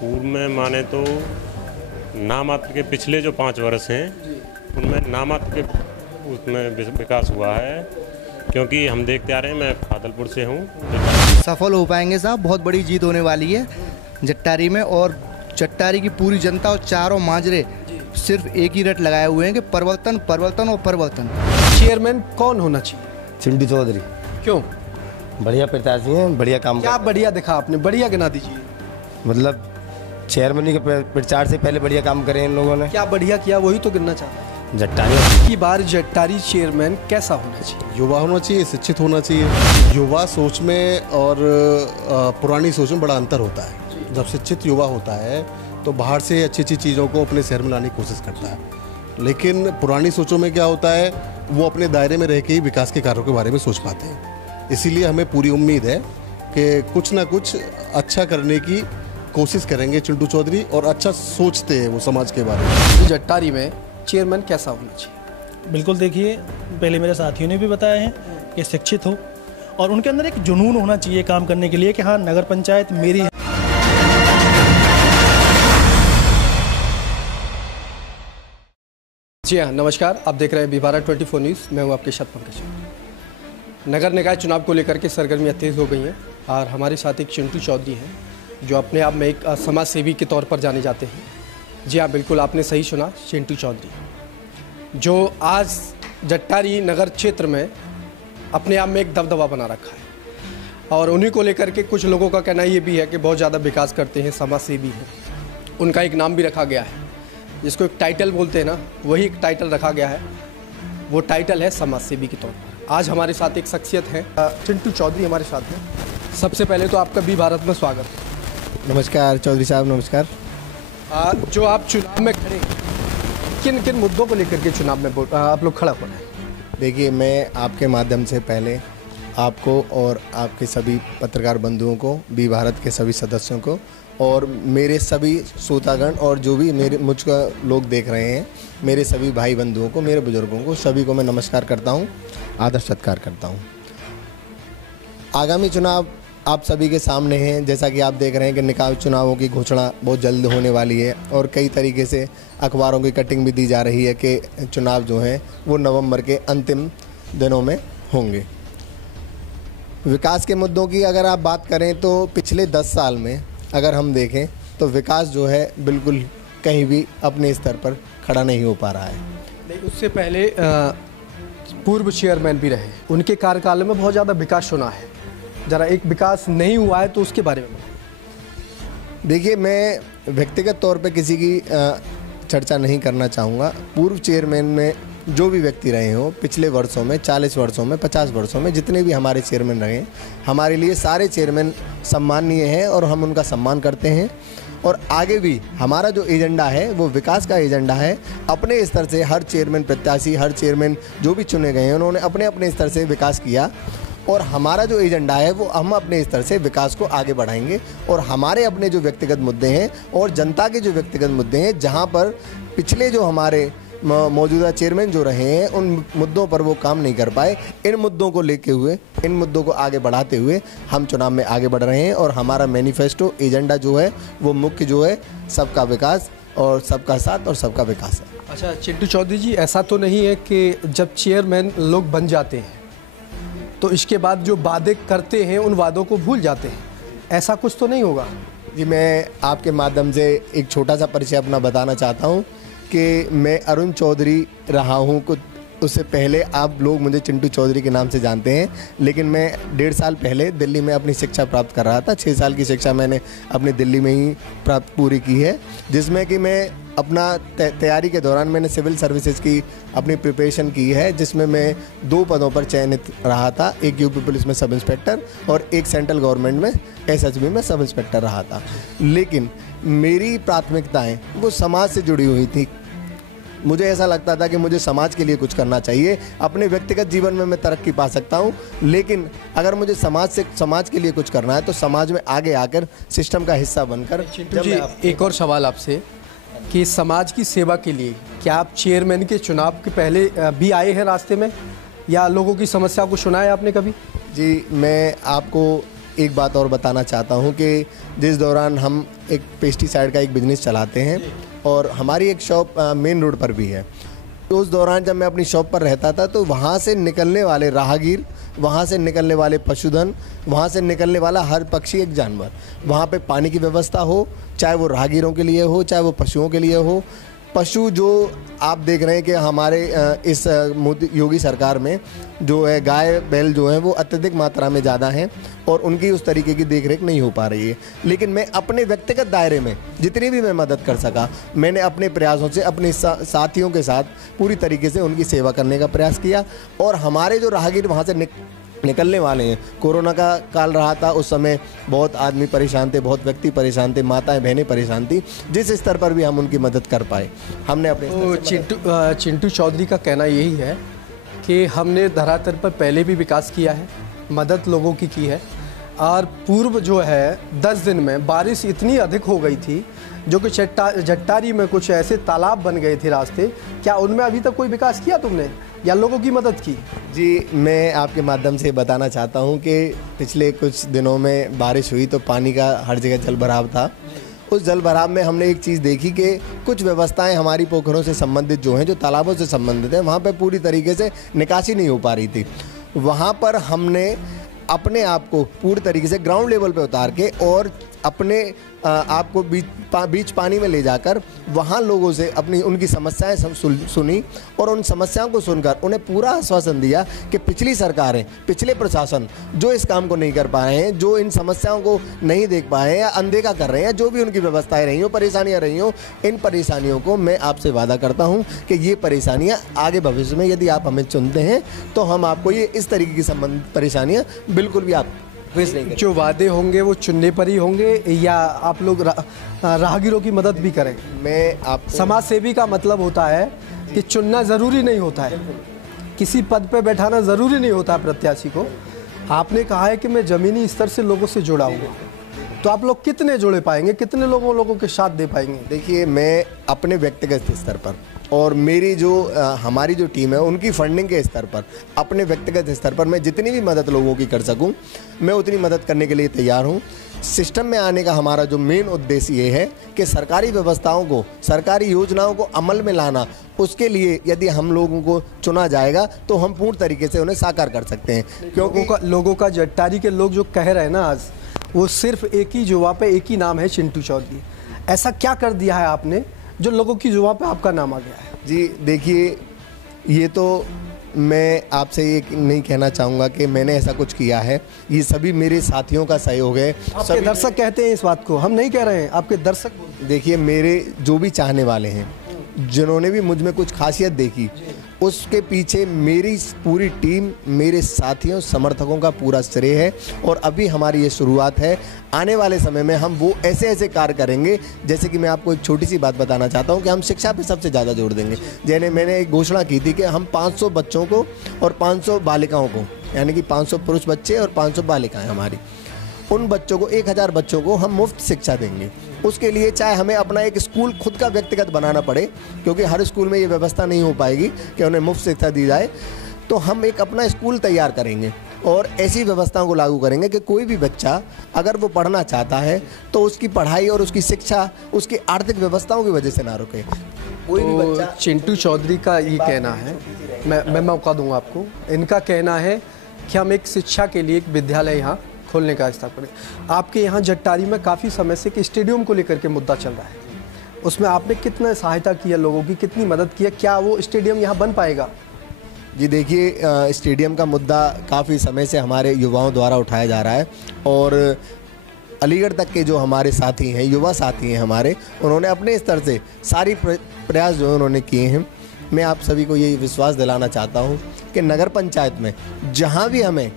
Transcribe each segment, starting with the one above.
पूर्व में माने तो नामात्र के पिछले जो 5 वर्ष हैं उनमें नामात्र के उसमें विकास हुआ है, क्योंकि हम देखते आ रहे हैं, मैं फादलपुर से हूँ। सफल हो पाएंगे साहब, बहुत बड़ी जीत होने वाली है जट्टारी में। और जट्टारी की पूरी जनता और चारों माजरे सिर्फ एक ही रट लगाए हुए हैं कि परिवर्तन परिवर्तन और परिवर्तन। चेयरमैन कौन होना चाहिए? चिंटू चौधरी। क्यों? बढ़िया प्रत्याशी हैं, बढ़िया काम। क्या बढ़िया दिखा आपने? बढ़िया गिना दीजिए। मतलब चेयरमैन के प्रचार से पहले बढ़िया काम करे इन लोगों ने। क्या बढ़िया किया वही तो गिनना चाहता है। जट्टारी की बार जट्टारी चेयरमैन कैसा होना चाहिए? युवा होना चाहिए, शिक्षित होना चाहिए। युवा सोच में और पुरानी सोच में बड़ा अंतर होता है। जब शिक्षित युवा होता है तो बाहर से अच्छी अच्छी चीज़ों को अपने शहर में लाने की कोशिश करता है, लेकिन पुरानी सोचों में क्या होता है, वो अपने दायरे में रह के ही विकास के कार्यों के बारे में सोच पाते हैं। इसीलिए हमें पूरी उम्मीद है कि कुछ ना कुछ अच्छा करने की कोशिश करेंगे चिंटू चौधरी, और अच्छा सोचते हैं वो समाज के बारे में। जट्टारी में चेयरमैन कैसा होना चाहिए? बिल्कुल, देखिए पहले मेरे साथियों ने भी बताया है कि शिक्षित हो और उनके अंदर एक जुनून होना चाहिए काम करने के लिए कि हाँ, नगर पंचायत मेरी है। जी हाँ, नमस्कार। आप देख रहे हैं बिबारा 24 न्यूज़। मैं हूँ आपके साथ पंकज। नगर निकाय चुनाव को लेकर के सरगर्मियाँ तेज़ हो गई हैं और हमारे साथ एक चिंटू चौधरी हैं जो अपने आप में एक समाज सेवी के तौर पर जाने जाते हैं। जी हाँ, बिल्कुल आपने सही सुना, चिंटू चौधरी जो आज जट्टारी नगर क्षेत्र में अपने आप में एक दबदबा बना रखा है, और उन्हीं को लेकर के कुछ लोगों का कहना ये भी है कि बहुत ज़्यादा विकास करते हैं, समाज सेवी हैं। उनका एक नाम भी रखा गया है, जिसको एक टाइटल बोलते हैं ना, वही एक टाइटल रखा गया है। वो टाइटल है समाज सेवी के तौर पर। आज हमारे साथ एक शख्सियत है, चिंटू चौधरी हमारे साथ हैं। सबसे पहले तो आपका भी भारत में स्वागत है। नमस्कार चौधरी साहब, नमस्कार। जो आप चुनाव में खड़े, किन किन मुद्दों को लेकर के चुनाव में आप लोग खड़ा हो रहे हैं? देखिए, मैं आपके माध्यम से पहले आपको और आपके सभी पत्रकार बंधुओं को, बी भारत के सभी सदस्यों को और मेरे सभी श्रोतागण और जो भी मुझको लोग देख रहे हैं, मेरे सभी भाई बंधुओं को, मेरे बुजुर्गों को, सभी को मैं नमस्कार करता हूं, आदर सत्कार करता हूं। आगामी चुनाव आप सभी के सामने हैं। जैसा कि आप देख रहे हैं कि निकाय चुनावों की घोषणा बहुत जल्द होने वाली है और कई तरीके से अखबारों की कटिंग भी दी जा रही है कि चुनाव जो हैं वो नवंबर के अंतिम दिनों में होंगे। विकास के मुद्दों की अगर आप बात करें तो पिछले 10 साल में अगर हम देखें तो विकास जो है बिल्कुल कहीं भी अपने स्तर पर खड़ा नहीं हो पा रहा है। लेकिन उससे पहले पूर्व चेयरमैन भी रहे, उनके कार्यकाल में बहुत ज़्यादा विकास होना है। ज़रा एक विकास नहीं हुआ है तो उसके बारे में देखिए, मैं व्यक्तिगत तौर पे किसी की चर्चा नहीं करना चाहूँगा। पूर्व चेयरमैन में जो भी व्यक्ति रहे हों पिछले वर्षों में, 40 वर्षों में, 50 वर्षों में, जितने भी हमारे चेयरमैन रहे, हमारे लिए सारे चेयरमैन सम्माननीय हैं और हम उनका सम्मान करते हैं। और आगे भी हमारा जो एजेंडा है वो विकास का एजेंडा है। अपने स्तर से हर चेयरमैन प्रत्याशी, हर चेयरमैन जो भी चुने गए हैं, उन्होंने अपने अपने स्तर से विकास किया और हमारा जो एजेंडा है वो हम अपने स्तर से विकास को आगे बढ़ाएंगे। और हमारे अपने जो व्यक्तिगत मुद्दे हैं और जनता के जो व्यक्तिगत मुद्दे हैं, जहाँ पर पिछले जो हमारे मौजूदा चेयरमैन जो रहे हैं उन मुद्दों पर वो काम नहीं कर पाए, इन मुद्दों को लेके हुए, इन मुद्दों को आगे बढ़ाते हुए हम चुनाव में आगे बढ़ रहे हैं। और हमारा मैनिफेस्टो एजेंडा जो है वो मुख्य जो है सबका विकास और सबका साथ और सबका विकास है। अच्छा चिंटू चौधरी जी, ऐसा तो नहीं है कि जब चेयरमैन लोग बन जाते हैं तो इसके बाद जो वादे करते हैं उन वादों को भूल जाते हैं, ऐसा कुछ तो नहीं होगा? जी, मैं आपके माध्यम से एक छोटा सा परिचय अपना बताना चाहता हूँ कि मैं अरुण चौधरी रहा हूँ। कुछ उससे पहले आप लोग मुझे चिंटू चौधरी के नाम से जानते हैं, लेकिन मैं 1.5 साल पहले दिल्ली में अपनी शिक्षा प्राप्त कर रहा था। 6 साल की शिक्षा मैंने अपनी दिल्ली में ही पूरी की है, जिसमें कि मैं अपना तैयारी के दौरान मैंने सिविल सर्विसेज की अपनी प्रिपरेशन की है, जिसमें मैं 2 पदों पर चयनित रहा था। एक यूपी पुलिस में सब इंस्पेक्टर और एक सेंट्रल गवर्नमेंट में एसएसबी में सब इंस्पेक्टर रहा था। लेकिन मेरी प्राथमिकताएं वो समाज से जुड़ी हुई थी। मुझे ऐसा लगता था कि मुझे समाज के लिए कुछ करना चाहिए। अपने व्यक्तिगत जीवन में मैं तरक्की पा सकता हूं, लेकिन अगर मुझे समाज के लिए कुछ करना है तो समाज में आगे आकर सिस्टम का हिस्सा बनकर। जी, एक और सवाल आपसे कि समाज की सेवा के लिए क्या आप चेयरमैन के चुनाव के पहले भी आए हैं रास्ते में, या लोगों की समस्या को सुना है आपने कभी? जी, मैं आपको एक बात और बताना चाहता हूँ कि जिस दौरान हम एक पेस्टिसाइड का एक बिजनेस चलाते हैं और हमारी एक शॉप मेन रोड पर भी है, तो उस दौरान जब मैं अपनी शॉप पर रहता था तो वहाँ से निकलने वाले राहगीर, वहाँ से निकलने वाले पशुधन, वहाँ से निकलने वाला हर पक्षी एक जानवर, वहाँ पे पानी की व्यवस्था हो, चाहे वो राहगीरों के लिए हो, चाहे वो पशुओं के लिए हो। पशु जो आप देख रहे हैं कि हमारे इस मोदी योगी सरकार में जो है गाय बैल जो है वो अत्यधिक मात्रा में ज़्यादा हैं और उनकी उस तरीके की देखरेख नहीं हो पा रही है। लेकिन मैं अपने व्यक्तिगत दायरे में जितनी भी मैं मदद कर सका, मैंने अपने प्रयासों से अपने साथियों के साथ पूरी तरीके से उनकी सेवा करने का प्रयास किया। और हमारे जो राहगीर वहाँ से निकलने वाले हैं, कोरोना का काल रहा था, उस समय बहुत आदमी परेशान थे, बहुत व्यक्ति परेशान थे, माताएं बहनें परेशान थी, जिस स्तर पर भी हम उनकी मदद कर पाए हमने अपने चिंटू चौधरी का कहना यही है कि हमने धरातल पर पहले भी विकास किया है, मदद लोगों की है। और पूर्व जो है 10 दिन में बारिश इतनी अधिक हो गई थी जो कि जट्टारी में कुछ ऐसे तालाब बन गए थे रास्ते, क्या उनमें अभी तक कोई विकास किया तुमने या लोगों की मदद की? जी, मैं आपके माध्यम से बताना चाहता हूं कि पिछले कुछ दिनों में बारिश हुई तो पानी का हर जगह जल भराव था। उस जल भराव में हमने एक चीज़ देखी कि कुछ व्यवस्थाएं हमारी पोखरों से संबंधित जो हैं, जो तालाबों से संबंधित हैं, वहाँ पर पूरी तरीके से निकासी नहीं हो पा रही थी। वहाँ पर हमने अपने आप को पूरी तरीके से ग्राउंड लेवल पे उतार के और अपने आप को बीच पानी में ले जाकर वहाँ लोगों से अपनी उनकी समस्याएं सुनी और उन समस्याओं को सुनकर उन्हें पूरा आश्वासन दिया कि पिछली सरकारें, पिछले प्रशासन जो इस काम को नहीं कर पाए हैं, जो इन समस्याओं को नहीं देख पाए हैं या अनदेखा कर रहे हैं, जो भी उनकी व्यवस्थाएं रही हो, परेशानियाँ रही हो, इन परेशानियों को मैं आपसे वादा करता हूँ कि ये परेशानियाँ आगे भविष्य में यदि आप हमें चुनते हैं तो हम आपको ये इस तरीके की संबंधित परेशानियाँ बिल्कुल भी आप जो वादे होंगे वो चुनने पर ही होंगे या आप लोग राहगीरों की मदद भी करें? मैं आप समाज सेवी का मतलब होता है कि चुनना ज़रूरी नहीं होता है, किसी पद पे बैठाना ज़रूरी नहीं होता है प्रत्याशी को। आपने कहा है कि मैं ज़मीनी स्तर से लोगों से जुड़ा हूँ, तो आप लोग कितने जुड़े पाएंगे, कितने लोगों के साथ दे पाएंगे? देखिए, मैं अपने व्यक्तिगत स्तर पर और मेरी जो हमारी जो टीम है उनकी फंडिंग के स्तर पर, अपने व्यक्तिगत स्तर पर मैं जितनी भी मदद लोगों की कर सकूं, मैं उतनी मदद करने के लिए तैयार हूं। सिस्टम में आने का हमारा जो मेन उद्देश्य ये है कि सरकारी व्यवस्थाओं को, सरकारी योजनाओं को अमल में लाना, उसके लिए यदि हम लोगों को चुना जाएगा तो हम पूर्ण तरीके से उन्हें साकार कर सकते हैं। क्योंकि लोगों का जट्टारी के लोग जो कह रहे हैं ना आज, वो सिर्फ एक ही जुबान पे एक ही नाम है, चिंटू चौधरी। ऐसा क्या कर दिया है आपने जो लोगों की जुबान पे आपका नाम आ गया है? जी देखिए, ये तो मैं आपसे ये नहीं कहना चाहूँगा कि मैंने ऐसा कुछ किया है, ये सभी मेरे साथियों का सहयोग है। आपके दर्शक कहते हैं इस बात को, हम नहीं कह रहे हैं, आपके दर्शक। देखिए, मेरे जो भी चाहने वाले हैं, जिन्होंने भी मुझ में कुछ खासियत देखी, उसके पीछे मेरी पूरी टीम, मेरे साथियों, समर्थकों का पूरा श्रेय है। और अभी हमारी ये शुरुआत है, आने वाले समय में हम वो ऐसे ऐसे कार्य करेंगे। जैसे कि मैं आपको एक छोटी सी बात बताना चाहता हूँ कि हम शिक्षा पे सबसे ज़्यादा जोर देंगे। जैसे मैंने एक घोषणा की थी कि हम 500 बच्चों को और 500 बालिकाओं को, यानी कि 500 पुरुष बच्चे और 500 बालिकाएँ हमारी, उन बच्चों को 1000 बच्चों को हम मुफ्त शिक्षा देंगे। उसके लिए चाहे हमें अपना एक स्कूल खुद का व्यक्तिगत बनाना पड़े, क्योंकि हर स्कूल में ये व्यवस्था नहीं हो पाएगी कि उन्हें मुफ्त शिक्षा दी जाए, तो हम एक अपना स्कूल तैयार करेंगे और ऐसी व्यवस्थाओं को लागू करेंगे कि कोई भी बच्चा अगर वो पढ़ना चाहता है तो उसकी पढ़ाई और उसकी शिक्षा उसकी आर्थिक व्यवस्थाओं की वजह से ना रुके। कोई भी बच्चा। चिंटू चौधरी का ये कहना है, मैं मौका दूंगा आपको, इनका कहना है कि हम एक शिक्षा के लिए एक विद्यालय यहाँ खोलने का स्थापना करें। आपके यहाँ जट्टारी में काफ़ी समय से एक स्टेडियम को लेकर के मुद्दा चल रहा है, उसमें आपने कितना सहायता किया, लोगों की कितनी मदद किया, क्या वो स्टेडियम यहाँ बन पाएगा? जी देखिए, स्टेडियम का मुद्दा काफ़ी समय से हमारे युवाओं द्वारा उठाया जा रहा है और अलीगढ़ तक के जो हमारे साथी हैं, युवा साथी हैं हमारे, उन्होंने अपने स्तर से सारी प्रयास जो उन्होंने किए हैं। मैं आप सभी को ये विश्वास दिलाना चाहता हूँ कि नगर पंचायत में जहाँ भी हमें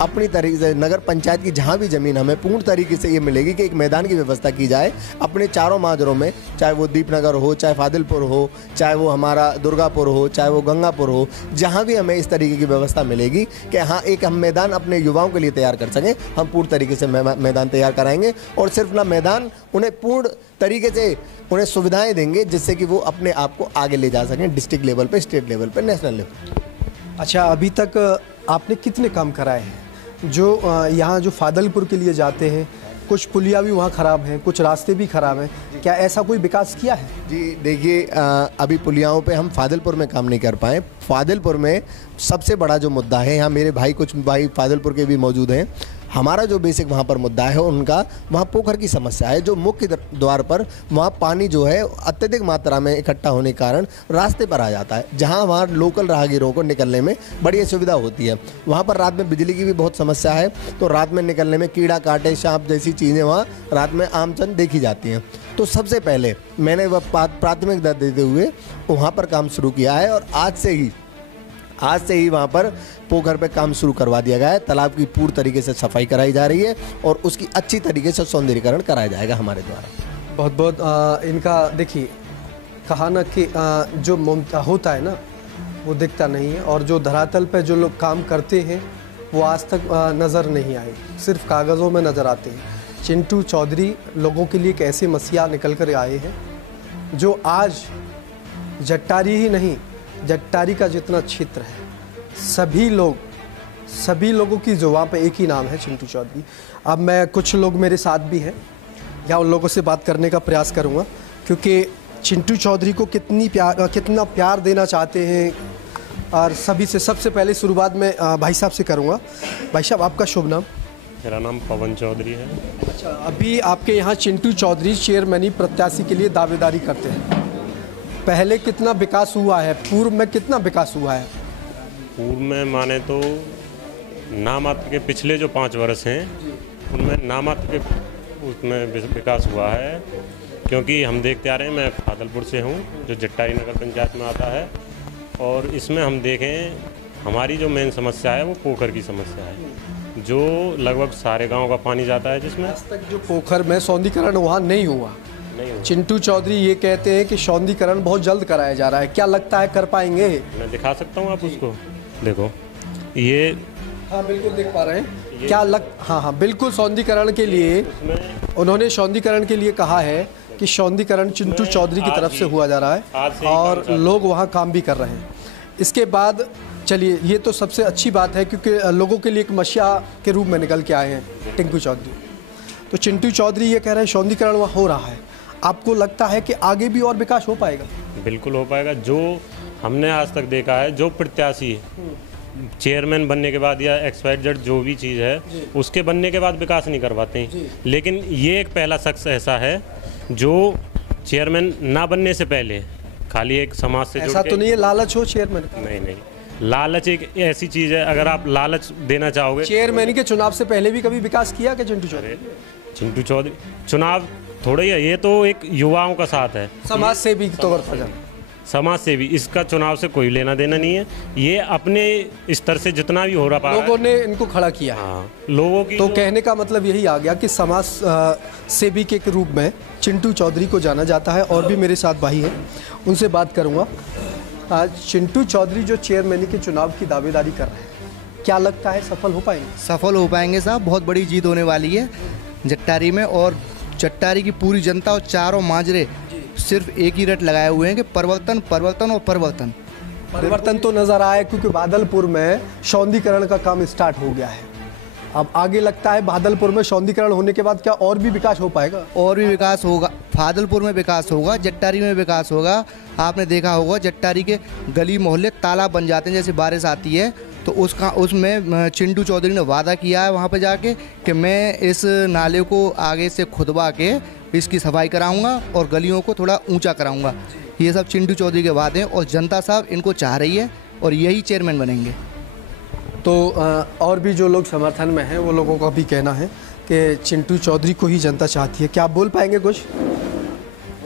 अपनी तरीके से, नगर पंचायत की जहाँ भी ज़मीन हमें पूर्ण तरीके से ये मिलेगी कि एक मैदान की व्यवस्था की जाए अपने चारों माजरों में, चाहे वो दीपनगर हो, चाहे फादिलपुर हो, चाहे वो हमारा दुर्गापुर हो, चाहे वो गंगापुर हो, जहाँ भी हमें इस तरीके की व्यवस्था मिलेगी कि हाँ एक हम मैदान अपने युवाओं के लिए तैयार कर सकें, हम पूर्ण तरीके से मैदान तैयार कराएंगे। और सिर्फ ना मैदान, उन्हें पूर्ण तरीके से उन्हें सुविधाएँ देंगे जिससे कि वो अपने आप को आगे ले जा सकें, डिस्ट्रिक्ट लेवल पर, स्टेट लेवल पर, नेशनल लेवल। अच्छा, अभी तक आपने कितने काम कराए हैं? जो यहाँ जो फादलपुर के लिए जाते हैं, कुछ पुलिया भी वहाँ ख़राब हैं, कुछ रास्ते भी ख़राब हैं, क्या ऐसा कोई विकास किया है? जी देखिए, अभी पुलियाओं पे हम फादलपुर में काम नहीं कर पाए। फादलपुर में सबसे बड़ा जो मुद्दा है, यहाँ मेरे भाई कुछ भाई फादलपुर के भी मौजूद हैं, हमारा जो बेसिक वहाँ पर मुद्दा है उनका, वहाँ पोखर की समस्या है। जो मुख्य द्वार पर वहाँ पानी जो है अत्यधिक मात्रा में इकट्ठा होने के कारण रास्ते पर आ जाता है, जहाँ वहाँ लोकल राहगीरों को निकलने में बड़ी असुविधा होती है। वहाँ पर रात में बिजली की भी बहुत समस्या है, तो रात में निकलने में कीड़ा काटे, सांप जैसी चीज़ें वहाँ रात में आमचन देखी जाती हैं। तो सबसे पहले मैंने वह प्राथमिकता देते हुए वहाँ पर काम शुरू किया है और आज से ही वहाँ पर पोखर पे काम शुरू करवा दिया गया है। तालाब की पूरी तरीके से सफाई कराई जा रही है और उसकी अच्छी तरीके से सौंदर्यीकरण कराया जाएगा हमारे द्वारा। बहुत बहुत इनका देखिए, कहा ना कि जो होता है ना वो दिखता नहीं है, और जो धरातल पे जो लोग काम करते हैं वो आज तक नज़र नहीं आए, सिर्फ कागज़ों में नज़र आते हैं। चिंटू चौधरी लोगों के लिए एक ऐसे मसीहा निकल कर आए हैं जो आज जट्टारी ही नहीं, जट्टारी का जितना क्षेत्र है सभी लोगों की जुबान पे एक ही नाम है, चिंटू चौधरी। अब मैं कुछ लोग मेरे साथ भी हैं, या उन लोगों से बात करने का प्रयास करूंगा, क्योंकि चिंटू चौधरी को कितना प्यार देना चाहते हैं। और सभी से सबसे पहले शुरुआत में भाई साहब से करूंगा। भाई साहब, आपका शुभ नाम? मेरा नाम पवन चौधरी है। अच्छा, अभी आपके यहाँ चिंटू चौधरी चेयरमैनी प्रत्याशी के लिए दावेदारी करते हैं। पहले कितना विकास हुआ है, पूर्व में कितना विकास हुआ है? पूर्व में माने तो नामात्र के पिछले जो 5 वर्ष हैं उनमें नामात्र के उसमें विकास हुआ है, क्योंकि हम देखते आ रहे हैं, मैं फादलपुर से हूँ जो जट्टारी नगर पंचायत में आता है, और इसमें हम देखें हमारी जो मेन समस्या है वो पोखर की समस्या है, जो लगभग सारे गाँव का पानी जाता है, जिसमें आज तक जो पोखर में सौंदर्यीकरण वहाँ नहीं हुआ। चिंटू चौधरी ये कहते हैं कि सौंदर्यीकरण बहुत जल्द कराया जा रहा है, क्या लगता है कर पाएंगे? मैं दिखा सकता हूँ, आप उसको देखो, ये हाँ बिल्कुल देख पा रहे हैं। क्या हाँ बिल्कुल, सौंदर्यीकरण के लिए उन्होंने सौंदर्यीकरण के लिए कहा है कि सौंदर्यीकरण चिंटू चौधरी की तरफ से हुआ जा रहा है और लोग वहाँ काम भी कर रहे हैं। इसके बाद चलिए, ये तो सबसे अच्छी बात है, क्योंकि लोगों के लिए एक मसीहा के रूप में निकल के आए हैं टिंकू चौधरी। तो चिंटू चौधरी ये कह रहे हैं सौंदर्यीकरण वहाँ हो रहा है, आपको लगता है कि आगे भी और विकास हो पाएगा? बिल्कुल हो पाएगा। जो हमने आज तक देखा है, जो प्रत्याशी चेयरमैन बनने के बाद या XYZ जो भी चीज़ है उसके बनने के बाद विकास नहीं करवाते हैं, लेकिन ये एक पहला शख्स ऐसा है जो चेयरमैन ना बनने से पहले खाली एक समाज से ऐसा तो नहीं है लालच हो चेयरमैन? नहीं, लालच एक ऐसी चीज़ है, अगर आप लालच देना चाहोगे। चेयरमैन के चुनाव से पहले भी कभी विकास किया क्या चिंटू चौधरी? चिंटू चौधरी चुनाव थोड़ा ही है, ये तो एक युवाओं का साथ है, समाज सेवी के तौर पर। समाज सेवी, इसका चुनाव से कोई लेना देना नहीं है, ये अपने स्तर से जितना भी हो रहा है लोगों ने इनको खड़ा किया। हाँ, लोगों की तो कहने का मतलब यही आ गया कि समाज सेवी के रूप में चिंटू चौधरी को जाना जाता है। और भी मेरे साथ भाई हैं, उनसे बात करूँगा। आज चिंटू चौधरी जो चेयरमैनी के चुनाव की दावेदारी कर रहे हैं, क्या लगता है सफल हो पाएंगे? सफल हो पाएंगे साहब, बहुत बड़ी जीत होने वाली है जट्टारी में, और जट्टारी की पूरी जनता और चारों माजरे सिर्फ एक ही रट लगाए हुए हैं कि परिवर्तन परिवर्तन और परिवर्तन तो नज़र आए, क्योंकि बादलपुर में सौंदर्यीकरण का काम स्टार्ट हो गया है। अब आगे लगता है बादलपुर में सौंदर्यीकरण होने के बाद क्या और भी विकास हो पाएगा? और भी विकास होगा, फादलपुर में विकास होगा, जट्टारी में विकास होगा। आपने देखा होगा जट्टारी के गली मोहल्ले तालाब बन जाते हैं, जैसे बारिश आती है तो उसमें चिंटू चौधरी ने वादा किया है वहाँ पे जाके कि मैं इस नाले को आगे से खुदवा के इसकी सफाई कराऊंगा और गलियों को थोड़ा ऊंचा कराऊंगा। ये सब चिंटू चौधरी के वादे हैं और जनता साहब इनको चाह रही है और यही चेयरमैन बनेंगे। तो और भी जो लोग समर्थन में हैं वो लोगों का भी कहना है कि चिंटू चौधरी को ही जनता चाहती है। क्या आप बोल पाएंगे कुछ?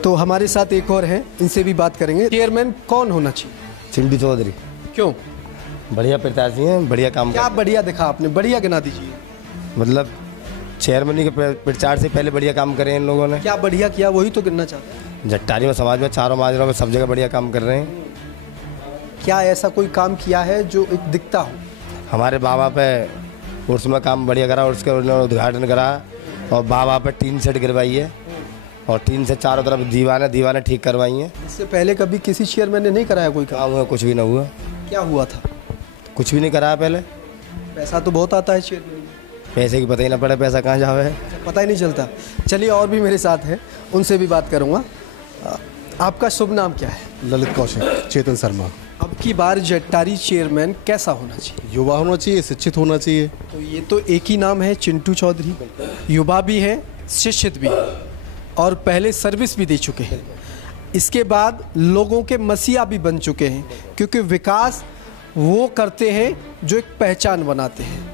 तो हमारे साथ एक और हैं, इनसे भी बात करेंगे। चेयरमैन कौन होना चाहिए? चिंटू चौधरी। क्यों? बढ़िया प्रत्याशी हैं, बढ़िया काम। क्या बढ़िया दिखा आपने? बढ़िया गिना दीजिए। मतलब चेयरमैनी के प्रचार से पहले बढ़िया काम करे इन लोगों ने। क्या बढ़िया किया वही तो गिनना चाहते हैं। जट्टारी में, समाज में, चारों माजरों में सब जगह बढ़िया काम कर रहे हैं। क्या ऐसा कोई काम किया है जो एक दिखता हो? हमारे बाबा पे उर्स में काम बढ़िया करा, उसका उन्होंने उद्घाटन करा और बाबा पे टीन सेट गिरवाई है और टीन से चारों तरफ दीवाने ठीक करवाई हैं। इससे पहले कभी किसी चेयरमैन ने नहीं कराया कोई काम? हुआ कुछ भी ना हुआ। क्या हुआ था? कुछ भी नहीं कराया पहले। पैसा तो बहुत आता है चेयरमैन। पैसे की पता ही ना पड़े पैसा कहाँ जावे। पता ही नहीं चलता। चलिए और भी मेरे साथ हैं, उनसे भी बात करूँगा। आपका शुभ नाम क्या है? ललित कौशिक, चेतन शर्मा। अब की बार जट्टारी चेयरमैन कैसा होना चाहिए? युवा होना चाहिए, शिक्षित होना चाहिए। तो ये तो एक ही नाम है, चिंटू चौधरी। युवा भी है, शिक्षित भी है और पहले सर्विस भी दे चुके हैं। इसके बाद लोगों के मसीहा भी बन चुके हैं, क्योंकि विकास वो करते हैं जो एक पहचान बनाते हैं।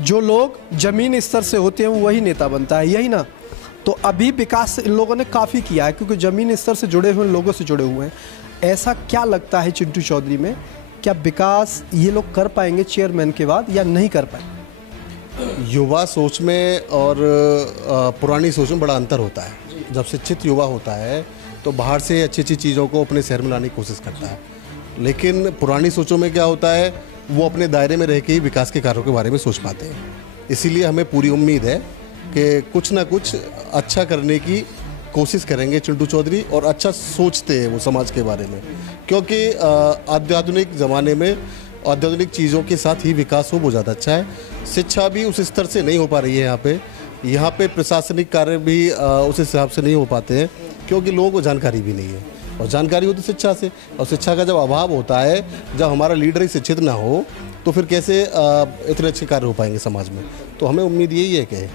जो लोग ज़मीन स्तर से होते हैं वही नेता बनता है, यही ना? तो अभी विकास इन लोगों ने काफ़ी किया है, क्योंकि ज़मीन स्तर से जुड़े हुए लोगों से जुड़े हुए हैं। ऐसा क्या लगता है चिंटू चौधरी में, क्या विकास ये लोग कर पाएंगे चेयरमैन के बाद या नहीं कर पाएंगे? युवा सोच में और पुरानी सोच में बड़ा अंतर होता है। जब शिक्षित युवा होता है तो बाहर से अच्छी अच्छी चीज़ों को अपने शहर में लाने की कोशिश करता है, लेकिन पुरानी सोचों में क्या होता है, वो अपने दायरे में रह के ही विकास के कार्यों के बारे में सोच पाते हैं। इसीलिए हमें पूरी उम्मीद है कि कुछ ना कुछ अच्छा करने की कोशिश करेंगे चिंटू चौधरी, और अच्छा सोचते हैं वो समाज के बारे में, क्योंकि आध्यात्मिक ज़माने में आध्यात्मिक चीज़ों के साथ ही विकास हो, वो ज़्यादा अच्छा है। शिक्षा भी उस स्तर से नहीं हो पा रही है यहाँ पे प्रशासनिक कार्य भी उस हिसाब से नहीं हो पाते हैं, क्योंकि लोगों को जानकारी भी नहीं है, और जानकारी होती शिक्षा से, और शिक्षा का जब अभाव होता है, जब हमारा लीडर ही शिक्षित ना हो, तो फिर कैसे इतने अच्छे कार्य हो पाएंगे समाज में। तो हमें उम्मीद यही है कि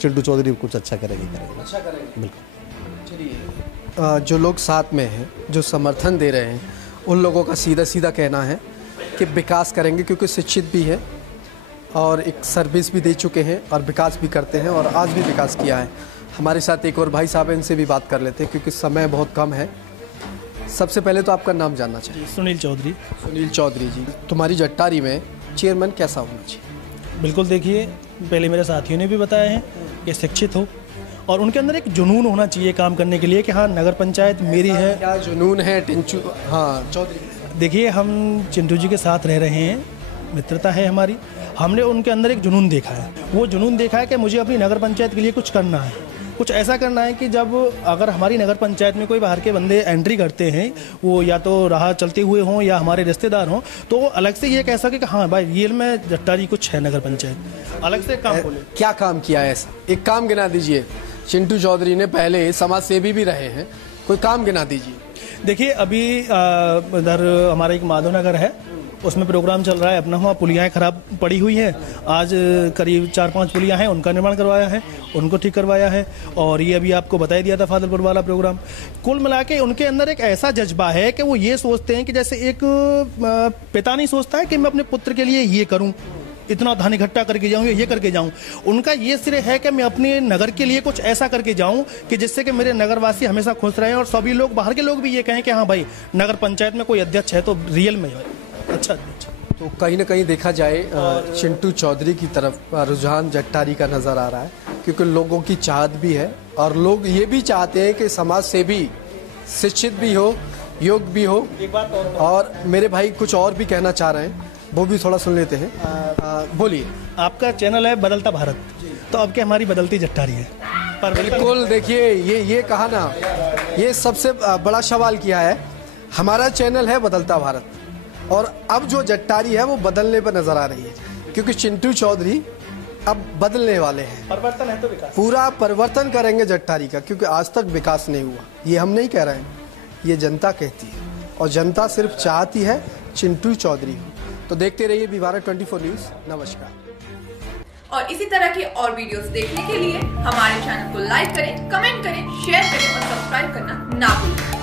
चिंटू चौधरी कुछ अच्छा करेंगे। बिल्कुल। चलिए, जो लोग साथ में हैं, जो समर्थन दे रहे हैं, उन लोगों का सीधा सीधा कहना है कि विकास करेंगे, क्योंकि शिक्षित भी है और एक सर्विस भी दे चुके हैं और विकास भी करते हैं, और आज भी विकास किया है। हमारे साथ एक और भाई साहब हैं, इनसे भी बात कर लेते हैं क्योंकि समय बहुत कम है। सबसे पहले तो आपका नाम जानना चाहिए। सुनील चौधरी। सुनील चौधरी जी, तुम्हारी जट्टारी में चेयरमैन कैसा होना चाहिए? बिल्कुल, देखिए पहले मेरे साथियों ने भी बताया है कि शिक्षित हो और उनके अंदर एक जुनून होना चाहिए काम करने के लिए कि हाँ नगर पंचायत मेरी है। क्या जुनून है टिंचू? हाँ चौधरी। देखिए, हम चिंटू जी के साथ रह रहे हैं, मित्रता है हमारी। हमने उनके अंदर एक जुनून देखा है, वो जुनून देखा है कि मुझे अपनी नगर पंचायत के लिए कुछ करना है, कुछ ऐसा करना है कि जब अगर हमारी नगर पंचायत में कोई बाहर के बंदे एंट्री करते हैं, वो या तो राह चलते हुए हों या हमारे रिश्तेदार हों, तो वो अलग से ये कह सके कि हाँ भाई रियल में जट्टारी कुछ है नगर पंचायत, अलग से काम बोले। क्या काम किया है ऐसा? एक काम गिना दीजिए। चिंटू चौधरी ने पहले समाज सेवी भी रहे हैं, कोई काम गिना दीजिए। देखिए, अभी इधर हमारा एक माधव नगर है, उसमें प्रोग्राम चल रहा है अपना, वहाँ पुलियाँ खराब पड़ी हुई है। आज करीब 4-5 पुलियाँ हैं, उनका निर्माण करवाया है, उनको ठीक करवाया है। और ये अभी आपको बता ही दिया था फादलपुर वाला प्रोग्राम। कुल मिला के उनके अंदर एक ऐसा जज्बा है कि वो ये सोचते हैं कि जैसे एक पिता नहीं सोचता है कि मैं अपने पुत्र के लिए ये करूँ, इतना धन इकट्ठा करके जाऊँ या ये करके जाऊँ। उनका ये श्रेय है कि मैं अपने नगर के लिए कुछ ऐसा करके जाऊँ कि जिससे कि मेरे नगरवासी हमेशा खुश रहें, और सभी लोग, बाहर के लोग भी ये कहें कि हाँ भाई नगर पंचायत में कोई अध्यक्ष है तो रियल में अच्छा। तो कहीं ना कहीं देखा जाए चिंटू चौधरी की तरफ रुझान जट्टारी का नज़र आ रहा है, क्योंकि लोगों की चाहत भी है और लोग ये भी चाहते हैं कि समाज से भी शिक्षित भी हो, योग्य भी हो। और मेरे भाई कुछ और भी कहना चाह रहे हैं, वो भी थोड़ा सुन लेते हैं। बोलिए। आपका चैनल है बदलता भारत, तो अब क्या हमारी बदलती जट्टारी है? पर बिल्कुल, देखिए ये कहा ना, ये सबसे बड़ा सवाल किया है। हमारा चैनल है बदलता भारत, और अब जो जट्टारी है वो बदलने पर नजर आ रही है, क्योंकि चिंटू चौधरी अब बदलने वाले हैं। परिवर्तन है तो विकास, पूरा परिवर्तन करेंगे जट्टारी का, क्योंकि आज तक विकास नहीं हुआ। ये हम नहीं कह रहे हैं, ये जनता कहती है, और जनता सिर्फ चाहती है चिंटू चौधरी हो। तो देखते रहिए विवारा 24 न्यूज़। नमस्कार। और इसी तरह की और वीडियोस देखने के लिए हमारे चैनल को लाइक करें, कमेंट करें, शेयर करें और सब्सक्राइब करना ना भूलें।